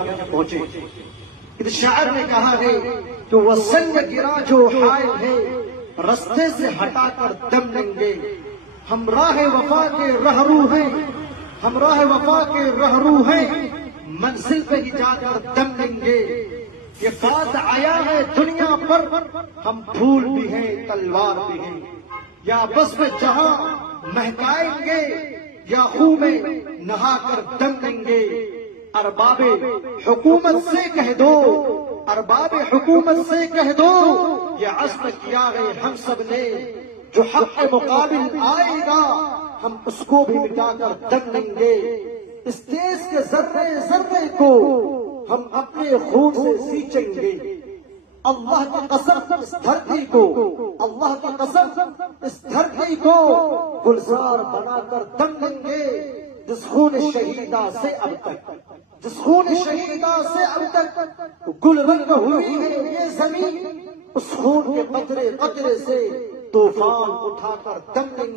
پہنچے. اس شاعر نے کہا ہے کہ وہ سنگ گرا جو حائل ہے رستے سے ہٹا کر دم لیں گے. ہم راہ وفا کے رہرو ہیں, ہم راہ وفا کے رہرو ہیں, منزل پہ ہی جا کر دم لیں گے. یہ بات آیا ہے دنیا پر, ہم پھول بھی ہیں تلوار بھی ہیں. یا بس میں جہاں مہکائیں گے یا خوں میں نہا کر دم لیں گے. ارباب حکومت سے کہہ دو, ارباب حکومت سے کہہ دو, یہ عزم کیا ہے ہم سب نے, جو حق کے مقابل آئے گا ہم اس کو بھی مٹا کر دم لیں گے. اس دیش کے ذرے ذرے کو ہم اپنے خون سے سینچیں گے. اللہ کی قسم اس دھرتی کو, اللہ کی قسم اس دھرتی کو گلزار بنا کر دم لیں گے. جس خون شہیدہ سے اب تک, جس خون شہیدہ سے اب تک گل رنگ ہوئی ہے یہ زمین, اس خون کے قطرے قطرے سے طوفان اٹھا کر دم لیں گے.